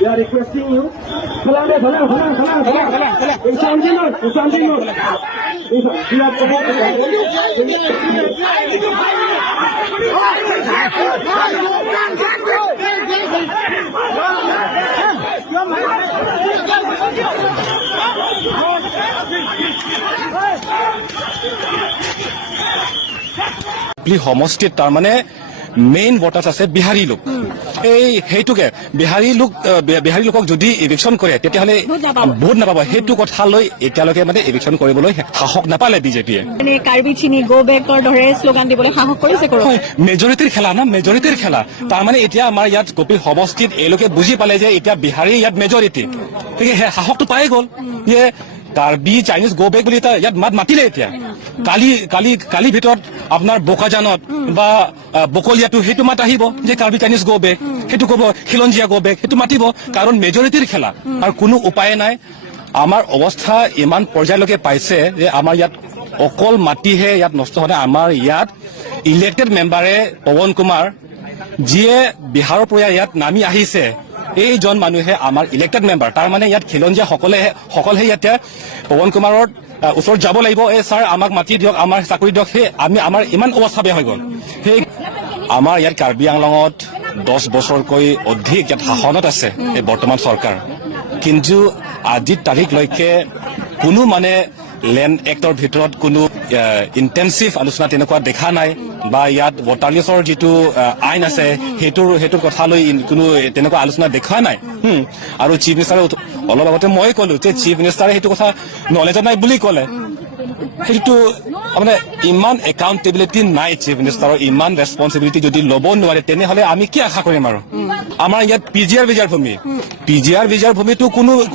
We are requesting you. সমষ্টিত তাৰমানে main voters আছে বিহাৰী লোক এই হেতুকে বিহাৰী লোকক যদি ইভিকশ্যন কৰে তেতিয়াহ'লে ভোট নাপাব সেইটো কথা লৈ এতিয়ালৈকে মানে ইভিকশ্যন কৰিবলৈ সাহস নাপালে বিজেপিয়ে কাৰ্বি চিনি গো বেকৰ দৰে শ্লোগান দিবলৈ সাহস কৰিছে মেজৰিটিৰ খেলা না মেজৰিটিৰ খেলা তাৰমানে এতিয়া আমাৰ ইয়াত কপিল সমষ্টিত এওঁলোকে বুজি পালে যে এতিয়া বিহাৰী ইয়াত মেজৰিটি গতিকে সাহসটো পাই গ'ল যে কাৰ্বি চাইনিজ গো বেক বুলি এটা ইয়াত মাতিলে এতিয়া কালি ভিতৰত আপোনাৰ বোকাজানত বা বকলিয়াটো সেইটো মাত আহিব যে কাৰ্বি চাইনিজ গো বেক সেইটো ক'ব খিলঞ্জীয়া গো বেক সেইটো মাতিব কাৰণ মেজৰিটিৰ খেলা আৰু কোনো উপায় নাই আমাৰ অৱস্থা ইমান পৰ্যায়লৈকে পাইছে যে আমাৰ ইয়াত অকল মাটিহে ইয়াত নষ্ট হয় আমাৰ ইয়াত ইলেক্টেড মেম্বাৰে পৱন কুমাৰ যিয়ে বিহাৰৰ পৰা ইয়াত নামি আহিছে এইজন মানুহে আমাৰ ইলেক্টেড মেম্বাৰ তাৰমানে ইয়াত খিলঞ্জীয়া সকলেহে ইয়াতে পৱন কুমাৰৰ ওচৰত যাব লাগিব এই ছাৰ আমাক মাতি দিয়ক আমাৰ চাকৰি দিয়ক সেই আমাৰ ইমান অৱস্থা বেয়া হৈ গ'ল সেই আমাৰ ইয়াত কাৰ্বি আংলঙত 10 বছৰকৈ অধিক ইয়াত শাসনত আছে এই বৰ্তমান চৰকাৰ কিন্তু আজিৰ তাৰিখলৈকে কোনো মানে লেণ্ড এক্টৰ ভিতৰত কোনো ইণ্টেনচিভ আলোচনা তেনেকুৱা দেখা নাই বা ইয়াত ভোটাৰ যিটো আইন আছে সেইটোৰ কথা লৈ কোনো তেনেকুৱা আলোচনা দেখা নাই আৰু চিফ মিনিষ্টাৰে অলপ আগতে মই ক'লো যে চিফ মিনিষ্টাৰে সেইটো কথা নলেজত নাই বুলি ক'লে সেইটো মানে ইমান একাউণ্টেবিলিটি নাই চিফ মিনিষ্টাৰৰ ইমান ৰেছপনচিবিলিটি যদি ল'ব নোৱাৰে তেনেহ'লে আমি কি আশা কৰিম আৰু আমাৰ ইয়াত পিজিআৰ বিজাৰ ভূমিটো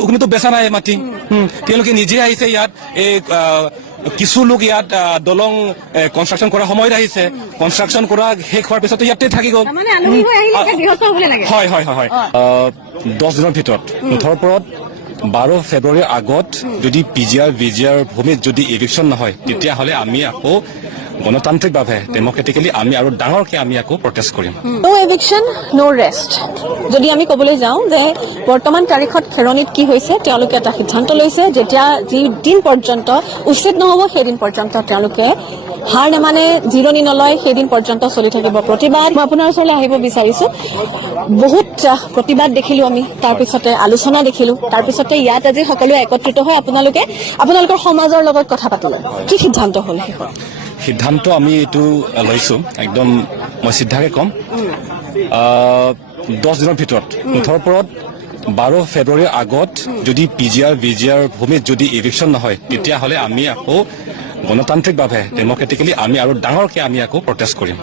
কোনোতো বেচা নাই মাটি তেওঁলোকে নিজে আহিছে ইয়াত এই কিছু লোক ইয়াত দলং কনষ্ট্ৰাকশ্যন কৰাৰ সময়ত আহিছে কনষ্ট্ৰাকশ্যন কৰা শেষ হোৱাৰ পিছতে ইয়াতে থাকি গ'ল হয় 10 দিনৰ ভিতৰত মুঠৰ ওপৰত 12 ফেব্ৰুৱাৰীৰ আগত যদি পিজিআৰ ভূমিত যদি ইভিকশ্যন নহয় তেতিয়াহ'লে আমি আকৌ গণতান্ত্ৰিকভাৱে ডেমক্ৰেটিকেলি আমি আৰু ডাঙৰকে আমি আকৌ প্ৰটেষ্ট কৰিম নো এভিকশ্যন নো ৰেষ্ট যদি আমি ক'বলৈ যাওঁ যে বৰ্তমান তাৰিখত খেৰণিত কি হৈছে তেওঁলোকে এটা সিদ্ধান্ত লৈছে যেতিয়া যি দিন পৰ্যন্ত উচিত নহ'ব সেইদিন পৰ্যন্ত তেওঁলোকে হাৰ নেমানে জিৰণি নলয় সেইদিন পৰ্যন্ত চলি থাকিব প্ৰতিবাদ মই আপোনাৰ ওচৰলৈ আহিব বিচাৰিছো বহুত প্ৰতিবাদ দেখিলো আমি তাৰপিছতে আলোচনা দেখিলো তাৰপিছতে ইয়াত আজি সকলোৱে একত্ৰিত হৈ আপোনালোকৰ সমাজৰ লগত কথা পাতিলে কি সিদ্ধান্ত হ'ল সিদ্ধান্ত আমি এইটো লৈছো একদম মই চিধাকে ক'ম 10 দিনৰ ভিতৰত মুঠৰ ওপৰত 12 ফেব্ৰুৱাৰীৰ আগত যদি পিজিআৰ ভূমিত যদি ইভিকশ্যন নহয় তেতিয়াহ'লে আমি আকৌ গণতান্ত্ৰিকভাৱে ডেমক্ৰেটিকেলি আমি আৰু ডাঙৰকে আমি আকৌ প্ৰটেষ্ট কৰিম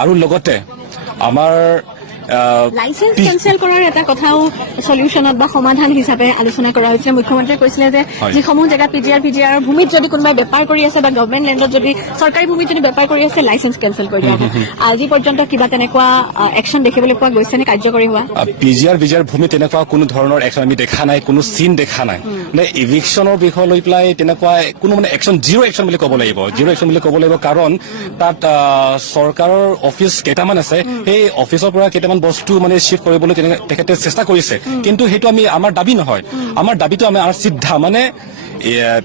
আৰু লগতে আমাৰ লাইসেন্স কেনসেল কৰাৰ এটা কথাও সলিউশনত বা সমাধান হিচাপে আলোচনা কৰা হৈছে মুখ্যমন্ত্ৰীয়ে কৈছিলে যে যিসমূহ জেগাত পিজিআৰ ভূমিত যদি কোনোবাই বেপাৰ কৰি আছে বা গভৰ্ণমেণ্ট লেণ্ডত যদি চৰকাৰী ভূমিত যদি বেপাৰ কৰি আছে লাইসেন্স কেনসেল কৰি দিয়া আজি পৰ্যন্ত কিবা তেনেকুৱা একশ্যন দেখিবলৈ পোৱা গৈছে নে কাৰ্যকৰী হোৱা পিজিআৰ ভূমি তেনেকুৱা কোনো ধৰণৰ একশ্যন আমি দেখা নাই কোনো চিন দেখা নাই মানে ইভিকশ্যনৰ বিষয় লৈ পেলাই তেনেকুৱা কোনো মানে একশ্যন জিৰ' একশ্যন বুলি ক'ব লাগিব কাৰণ তাত চৰকাৰৰ অফিচ কেইটামান আছে সেই অফিচৰ পৰা কেইটামান বস্তু মানে শিফ্ট কৰিবলৈ তেখেতে চেষ্টা কৰিছে কিন্তু সেইটো আমাৰ দাবী নহয় আমাৰ দাবীটো আমাৰ সিদ্ধা মানে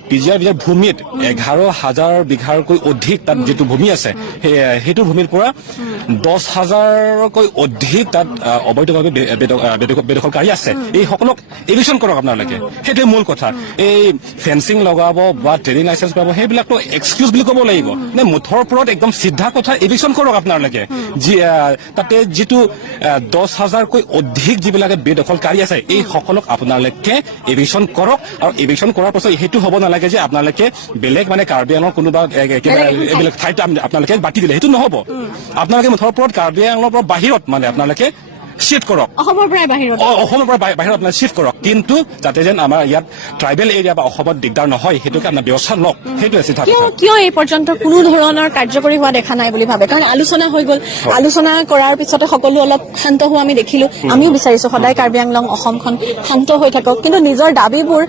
পিজিআৰ ভূমিত 11,000 বিঘাৰকৈ অধিক তাত যিটো ভূমি আছে সেইটো ভূমিৰ পৰা 10,000কৈ অধিক তাত অবৈধভাৱে বেদখলকাৰী আছে এই সকলক ইভিকশ্যন কৰক আপোনালোকে সেইটোৱে মূল কথা এই ফেন্সিং লগাব বা ট্ৰেডিং লাইচেন্স পাব সেইবিলাকতো এক্সকিউজ বুলি ক'ব লাগিব নে মুঠৰ ওপৰত একদম সিদ্ধা কথা ইভিকশ্যন কৰক আপোনালোকে তাতে যিটো 10,000কৈ অধিক যিবিলাকে বেদখলকাৰী আছে এই সকলক আপোনালোকে ইভিকশ্যন কৰক আৰু ইভিকশ্যন কৰাৰ পাছত সেইটো হ'ব নালাগে যে আপোনালোকে বেলেগ মানে কাৰ্বি আংলঙৰ কোনোবা এইবিলাক ঠাইত আপোনালোকে বাটি দিলে সেইটো নহ'ব আপোনালোকে মুঠৰ ওপৰত কাৰ্বি আংলঙৰ পৰা বাহিৰত মানে আপোনালোকে শিফ্ট কৰক অসমৰ পৰা বাহিৰত আপোনালোকে শিফ্ট কৰক কিন্তু যাতে যেন আমাৰ ইয়াত ট্ৰাইবেল এৰিয়া বা অসমত দিগদাৰ নহয় সেইটোকে আপোনাৰ ব্যৱস্থা লওক সেইটোৱে কিয় এই পৰ্যন্ত কোনো ধৰণৰ কাৰ্যকৰী হোৱা দেখা নাই বুলি ভাবে কাৰণ আলোচনা হৈ গ'ল আলোচনা কৰাৰ পিছতে সকলো অলপ শান্ত হোৱা আমি দেখিলো আমিও বিচাৰিছো সদায় কাৰ্বি আংলং অসমখন শান্ত হৈ থাকক কিন্তু নিজৰ দাবীবোৰ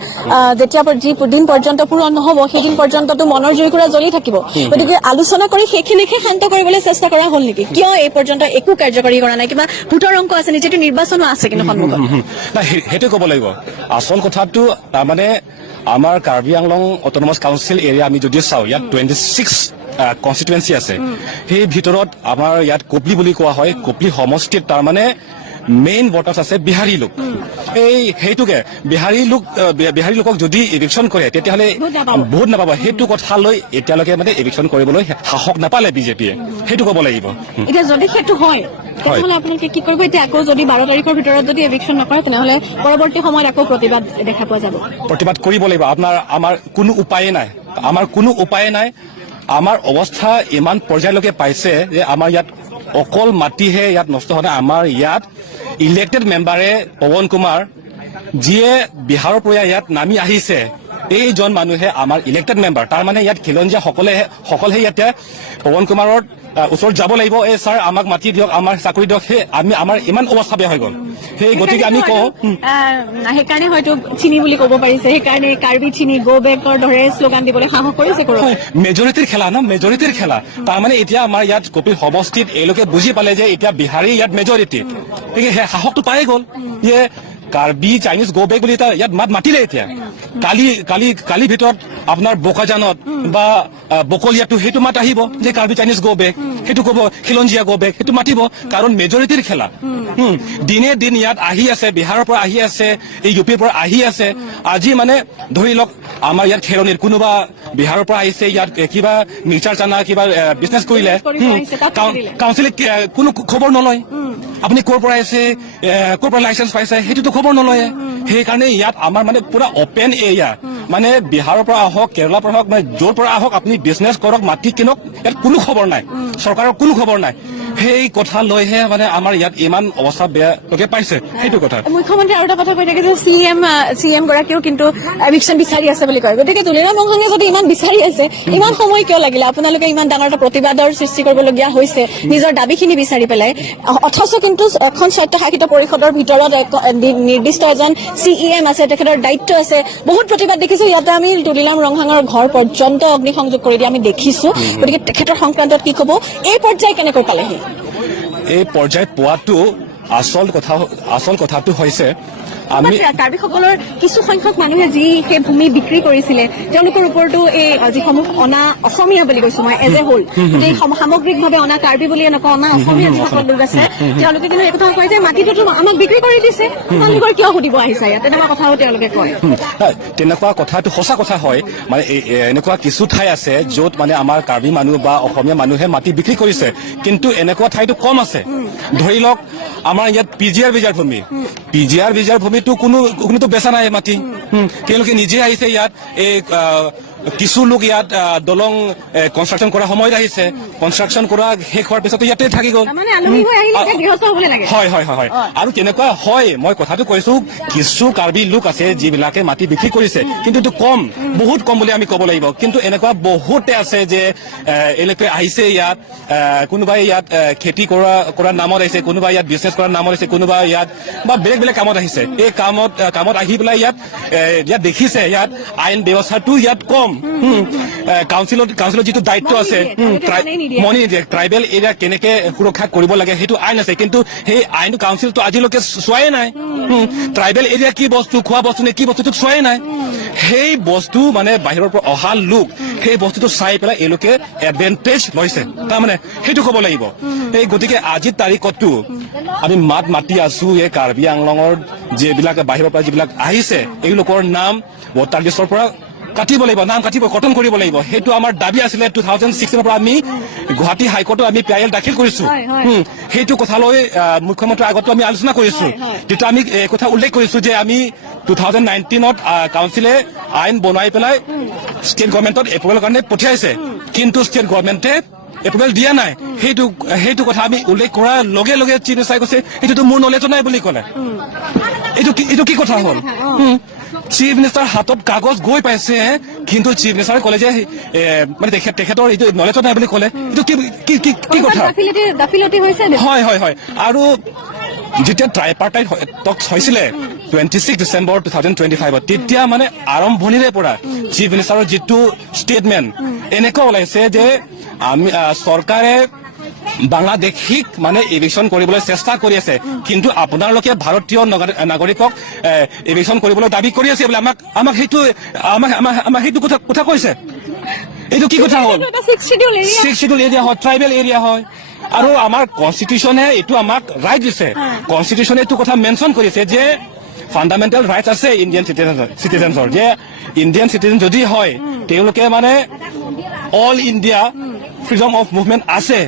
যেতিয়া যি দিন পৰ্যন্ত পূৰণ নহ'ব সেইদিন পৰ্যন্ততো মনৰ জুইকুৰা জ্বলি থাকিব গতিকে আলোচনা কৰি সেইখিনিকে শান্ত কৰিবলৈ চেষ্টা কৰা হ'ল নেকি কিয় এই পৰ্যন্ত একো কাৰ্যকৰী কৰা নাই কিবা ভোটৰ অংক আছে নি, যিটো নিৰ্বাচনো আছে কিন্তু সন্মুখত? নাই সেইটো ক'ব লাগিব। আচল কথাটো তাৰমানে আমাৰ Karbi Anglong autonomous council area আমি যদি চাওঁ, ইয়াত 26 কনষ্টিটুৱেঞ্চি আছে। সেই ভিতৰত আমাৰ ইয়াত কপলি বুলি কোৱা হয়, কপলি সমষ্টিত তাৰমানে মেইন ভোটাৰ্ছ আছে বিহাৰী লোক। সেইটোকে বিহাৰী লোকক যদি ইভিকশ্যন কৰে তেতিয়াহ'লে ভোট নাপাব। সেইটো কথা লৈ এতিয়ালৈকে মানে ইভিকশ্যন কৰিবলৈ সাহস নাপালে বিজেপিয়ে, সেইটো ক'ব লাগিব। এতিয়া যদি সেইটো হয় তেতিয়াহ'লে আপোনালোকে কি কৰিব? এতিয়া আকৌ যদি 12 তাৰিখৰ ভিতৰত যদি এভিকশ্যন নকৰে তেনেহ'লে পৰৱৰ্তী সময়ত আকৌ প্ৰতিবাদ দেখা পোৱা যাব। প্ৰতিবাদ কৰিব লাগিব। আমাৰ কোনো উপায়ে নাই, আমাৰ অৱস্থা ইমান পৰ্যায়লৈকে পাইছে যে আমাৰ ইয়াত অকল মাটিহে ইয়াত নষ্ট হয়। আমাৰ ইয়াত ইলেক্টেড মেম্বাৰে পৱন কুমাৰ, যিয়ে বিহাৰৰ পৰা ইয়াত নামি আহিছে, এইজন মানুহে আমাৰ ইলেক্টেড মেম্বাৰ। তাৰমানে ইয়াত খিলঞ্জীয়া সকলেহে ইয়াতে পৱন কুমাৰৰ ওচৰত যাব লাগিব, ছাৰ আমাক মাটি দিয়ক, আমাৰ চাকৰি দিয়ক। আমাৰ ইমান অৱস্থা বেয়া হৈ গ'ল। সেই গতিকে আমি কওঁ, সেইকাৰণে হয়তো চিনি বুলি ক'ব পাৰিছে, সেইকাৰণে কাৰ্বি চিনি গো বেকৰ দৰে শ্লোগান দিবলৈ সাহস কৰিছে। মেজৰিটিৰ খেলা। তাৰমানে এতিয়া আমাৰ ইয়াত কপিল সমষ্টিত এওঁলোকে বুজি পালে যে এতিয়া বিহাৰী ইয়াত মেজৰিটি, গতিকে সেই সাহসটো পাই গ'ল যে কাৰ্বি চাইনিজ গো বেক বুলি এটা ইয়াত মাতিলে। এতিয়া কালি ভিতৰত আপোনাৰ বোকাজানত বা বকলিয়াটো সেইটো মাত আহিব যে কাৰ্বি চাইনিজ গো বেক, সেইটো ক'ব খিলঞ্জীয়া গো বেক, সেইটো মাতিব, কাৰণ মেজৰিটিৰ খেলা। দিনে দিন ইয়াত আহি আছে, বিহাৰৰ পৰা আহি আছে, এই ইউ পিৰ পৰা আহি আছে। আজি মানে ধৰি লওক আমাৰ ইয়াত খেৰণিৰ কোনোবা বিহাৰৰ পৰা আহিছে, ইয়াত কিবা মিৰ্চাৰ চানা কিবা বিজনেছ কৰিলে, কাউন্সিলে কোনো খবৰ নলয়। আপুনি ক'ৰ পৰা আহিছে, ক'ৰ পৰা লাইচেন্স পাইছে, সেইটোতো খবৰ নলয়। সেইকাৰণে ইয়াত আমাৰ মানে পুৰা অপেন এৰিয়া, মানে বিহাৰৰ পৰা আহক, কেৰেলাৰ পৰা আহক, মানে য'ৰ পৰা আহক আপুনি বিজনেছ কৰক, মাটি কিনক, ইয়াত কোনো খবৰ নাই, চৰকাৰৰ কোনো খবৰ নাই। সেই কথা লৈহে মানে আমাৰ ইয়াত ইমান অৱস্থা বেয়ালৈকে পাইছে, সেইটো কথা। মুখ্যমন্ত্ৰী আৰু এটা কথা কৈ থাকে যে CM গৰাকীও কিন্তু এভিকশ্যন বিচাৰি আছে বুলি কয়। গতিকে তুলিৰাম ৰংহাঙে যদি ইমান বিচাৰি আছে, ইমান সময় কিয় লাগিলে? আপোনালোকে ইমান ডাঙৰ এটা প্ৰতিবাদৰ সৃষ্টি কৰিবলগীয়া হৈছে নিজৰ দাবীখিনি বিচাৰি পেলাই, অথচ কিন্তু এখন স্বায়ত্তশাসিত পৰিষদৰ ভিতৰত নিৰ্দিষ্ট এজন CEM আছে, তেখেতৰ দায়িত্ব আছে। বহুত প্ৰতিবাদ দেখিছো, ইয়াতে আমি তুলিৰাম ৰংহাঙৰ ঘৰ পৰ্যন্ত অগ্নিসংযোগ কৰি দিয়া আমি দেখিছো। গতিকে তেখেতৰ সংক্ৰান্তত কি ক'ব? এই পৰ্যায় কেনেকৈ পালেহি? এই পৰ্যায় পোৱাটো আচল কথাটো হৈছে আমি কাৰ্বিসকলৰ কিছু সংখ্যক মানুহে যি সেই ভূমি বিক্ৰী কৰিছিলে, তেওঁলোকৰ ওপৰতো এই যিসমূহ অনা অসমীয়া বুলি কৈছো মই এজ এ হোল, সামগ্ৰিকভাৱে অনা কাৰ্বি বুলিয়ে নকওঁ, অনা অসমীয়া যিসকল লোক আছে, তেওঁলোকে কিন্তু এই কথা কয় যে মাটিটোতো আমাক বিক্ৰী কৰি দিছে, তেওঁলোকৰ কিয় সুধিব আহিছা ইয়াত, তেনেকুৱা কথাও তেওঁলোকে কয়। তেনেকুৱা কথাটো সঁচা কথা হয়। মানে এনেকুৱা কিছু ঠাই আছে য'ত মানে আমাৰ কাৰ্বি মানুহ বা অসমীয়া মানুহে মাটি বিক্ৰী কৰিছে, কিন্তু এনেকুৱা ঠাইতো কম আছে। ধৰি লওক আমাৰ ইয়াত PGR বিজাৰ ভূমিটো কোনোতো বেচা নাই মাটি, তেওঁলোকে নিজে আহিছে ইয়াত। এই কিছু লোক ইয়াত দলং কনষ্ট্ৰাকশ্যন কৰাৰ সময়ত আহিছে, কনষ্ট্ৰাকশ্যন কৰা শেষ হোৱাৰ পিছতো ইয়াতে থাকি গ'ল। হয়। আৰু তেনেকুৱা হয়, মই কথাটো কৈছো, কিছু কাৰ্বি লোক আছে যিবিলাকে মাটি বিক্ৰী কৰিছে, কিন্তু এইটো বহুত কম বুলি আমি ক'ব লাগিব। কিন্তু এনেকুৱা বহুতে আছে যে এওঁলোকে আহিছে ইয়াত, কোনোবাই ইয়াত খেতি কৰাৰ নামত আহিছে, কোনোবাই ইয়াত বিজনেছ কৰাৰ নামত আহিছে, কোনোবাই ইয়াত বা বেলেগ কামত আহিছে। এই কামত আহি পেলাই ইয়াত দেখিছে ইয়াত আইন ব্যৱস্থাটো ইয়াত কম। কাউন্সিলৰ যিটো দায়িত্ব আছে, মনি নিদিয়ে। ট্ৰাইবেল এৰিয়া কেনেকে সুৰক্ষা কৰিব লাগে সেইটো আইন আছে, কিন্তু সেই আইন কাউন্সিলটো আজিলৈকে চোৱাই নাই। ট্ৰাইবেল এৰিয়া কি বস্তু, খোৱা বস্তু নে কি বস্তুটো চোৱাই নাই। সেই বস্তু মানে বাহিৰৰ পৰা অহা লোক সেই বস্তুটো চাই পেলাই এওঁলোকে এডভান্টেজ লৈছে, তাৰমানে সেইটো ক'ব লাগিব। এই গতিকে আজিৰ তাৰিখতো আমি মাতি আছো, এই কাৰ্বি আংলঙৰ যিবিলাক বাহিৰৰ পৰা যিবিলাক আহিছে, এওঁলোকৰ নাম ভোটাৰ লিষ্টৰ পৰা কাটিব লাগিব, নাম কটন কৰিব লাগিব। সেইটো আমাৰ দাবী আছিলে। 2016 পৰা আমি গুৱাহাটী হাইকোৰ্টত আমি PIL দাখিল কৰিছো। সেইটো কথালৈ মুখ্যমন্ত্ৰীৰ আগতো আমি আলোচনা কৰিছো। তেতিয়া আমি এই কথা উল্লেখ কৰিছো যে আমি 2019ত কাউন্সিলে আইন বনাই পেলাই ষ্টেট গভৰ্ণমেণ্টত এপ্ৰুভেলৰ কাৰণে পঠিয়াইছে, কিন্তু ষ্টেট গভৰ্ণমেণ্টে এপ্ৰুভেল দিয়া নাই। সেইটো কথা আমি উল্লেখ কৰাৰ লগে লগে চিফ মিনিষ্টাৰে কৈছে এইটোতো মোৰ নলেজো নাই বুলি ক'লে। এইটো কি কথা হ'ল? চিফ মিনিষ্টাৰ হাতত কাগজ গৈ পাইছে, কিন্তু চিফ মিনিষ্টাৰে ক'লে যে মানে তেখেতৰ এইটো নলেজো নাই বুলি ক'লে। এইটো কি কথা? হয়। আৰু যেতিয়া ট্ৰাইপাৰ্টাইট টক্স হৈছিলে 26 ডিচেম্বৰ 2025, তেতিয়া মানে আৰম্ভণিৰে পৰা চিফ মিনিষ্টাৰৰ যিটো ষ্টেটমেণ্ট এনেকুৱা ওলাইছে যে চৰকাৰে বাংলাদেশীক মানে ইভিকশ্যন কৰিবলৈ চেষ্টা কৰি আছে, কিন্তু আপোনালোকে ভাৰতীয় নাগৰিকক ইভিকশ্যন কৰিবলৈ দাবী কৰি আছে বোলে। আমাক সেইটো কথা কৈছে। এইটো কি কথা হ'ল? 6 শিডিউল এৰিয়া হয়, ট্ৰাইবেল এৰিয়া হয়, আৰু আমাৰ কনষ্টিটিউশ্যনে এইটো আমাক ৰাইট দিছে। কনষ্টিটিউশ্যনে এইটো কথা মেনশ্যন কৰিছে যে ফাণ্ডামেণ্টেল ৰাইটছ আছে ইণ্ডিয়ান চিটিজেনছৰ, যে ইণ্ডিয়ান চিটিজেন যদি হয় তেওঁলোকে মানে all India freedom of movement আছে,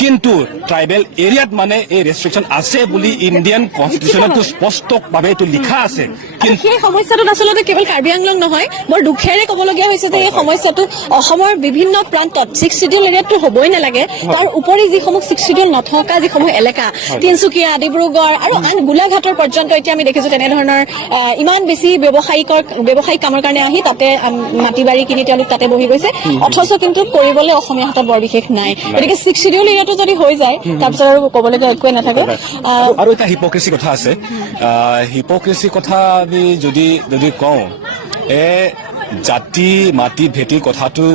কিন্তু ট্ৰাইবেল এৰিয়াত মানে এই ৰেষ্ট্ৰিকশ্যন আছে বুলি ইণ্ডিয়ান কনষ্টিটিউশ্যনতো স্পষ্টভাৱে এইটো লিখা আছে। আৰু সেই সমস্যাটোত আচলতে কেৱল কাৰ্বি আংলং নহয়, বৰ দুখেৰে ক'বলগীয়া হৈছে যে এই সমস্যাটো অসমৰ বিভিন্ন প্ৰান্তত 6 শিডিউল এৰিয়াতটো হ'বই নালাগে, তাৰ উপৰি যিসমূহ 6 শিডিউল নথকা যিসমূহ এলেকা, তিনচুকীয়া, ডিব্ৰুগড় আৰু আন গোলাঘাটৰ পৰ্যন্ত এতিয়া আমি দেখিছো তেনেধৰণৰ ইমান বেছি ব্যৱসায়িক কামৰ কাৰণে আহি তাতে মাটি বাৰী কিনি তেওঁলোক তাতে বহি গৈছে, অথচ কিন্তু কৰিবলৈ অসমীয়া হাতত বৰ বিশেষ নাই। গতিকে 6 শিডিউল এৰিয়াটো যদি হৈ যায় তাৰপিছত আৰু ক'বলগীয়া একোৱে নাথাকে। আৰু এটা হিপক্ৰেচি কথা আছে। হিপক্ৰেচি কথা আমি যদি কওঁ, জাতি মাটি ভেটি কথাটো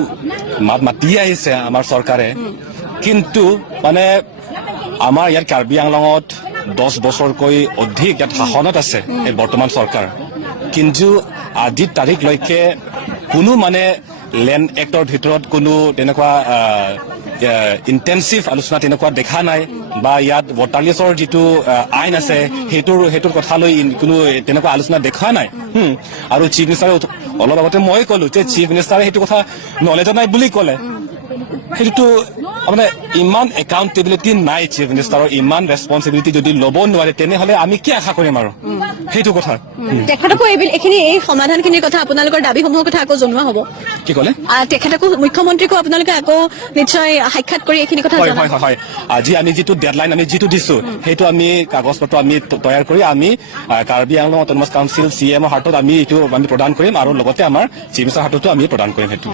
মাতি আহিছে আমাৰ চৰকাৰে, কিন্তু মানে আমাৰ ইয়াত কাৰ্বি আংলঙত 10 বছৰকৈ অধিক ইয়াত শাসনত আছে এই বৰ্তমান চৰকাৰ, কিন্তু আজিৰ তাৰিখলৈকে কোনো মানে লেণ্ড এক্টৰ ভিতৰত কোনো তেনেকুৱা ইণ্টেনচিভ আলোচনা তেনেকুৱা দেখা নাই, বা ইয়াত ৱাটাৰলেছৰ যিটো আইন আছে সেইটোৰ কথালৈ কোনো তেনেকুৱা আলোচনা দেখা নাই। আৰু চিফ মিনিষ্টাৰে অলপ আগতে মই ক'লো যে চিফ মিনিষ্টাৰে সেইটো কথা নলেজ নাই বুলি ক'লে। সেইটোতো মানে ইমান একাউণ্টেবিলিটি নাই চিফ মিনিষ্টাৰৰ, ইমান ৰেছপনচিবিলিটি যদি ল'ব নোৱাৰে তেনেহ'লে আমি কি আশা কৰিম আৰু সেইটো কথা। তেখেতকো এই সমাধানখিনিৰ কথা আপোনালোকৰ দাবীসমূহৰ কথা আকৌ জনোৱা হ'ব। কি ক'লে? তেখেতকো মুখ্যমন্ত্ৰীকো আপোনালোকে আকৌ নিশ্চয় সাক্ষাৎ কৰি এইখিনি কথা জনাব। হয়। আজি আমি যিটো ডেডলাইন আমি যিটো দিছো সেইটো আমি কাগজ পত্ৰ আমি তৈয়াৰ কৰি আমি কাৰ্বি আংলং অট'নমাছ কাউন্সিল CMৰ হাতত আমি প্ৰদান কৰিম, আৰু লগতে আমাৰ চিফ মিনিষ্টাৰৰ হাততো আমি প্ৰদান কৰিম সেইটো।